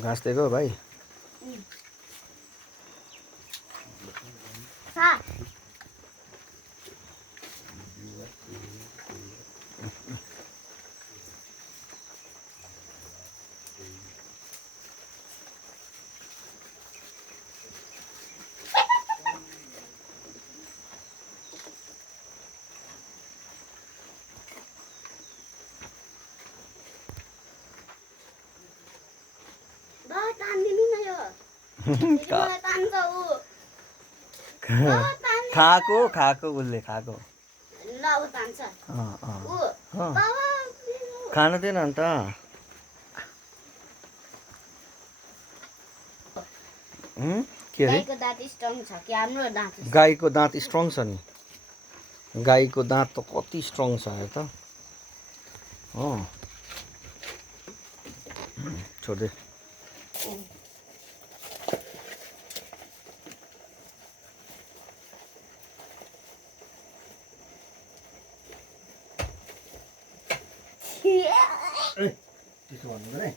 घाँस दिएको भाइ खाएको उसले खाएको खान दिएन अन्त के अरे गाईको दाँत स्ट्रङ छ नि गाईको दाँत त कति स्ट्रङ छ हेर त हो छोड्दे त्यसो भन्नु है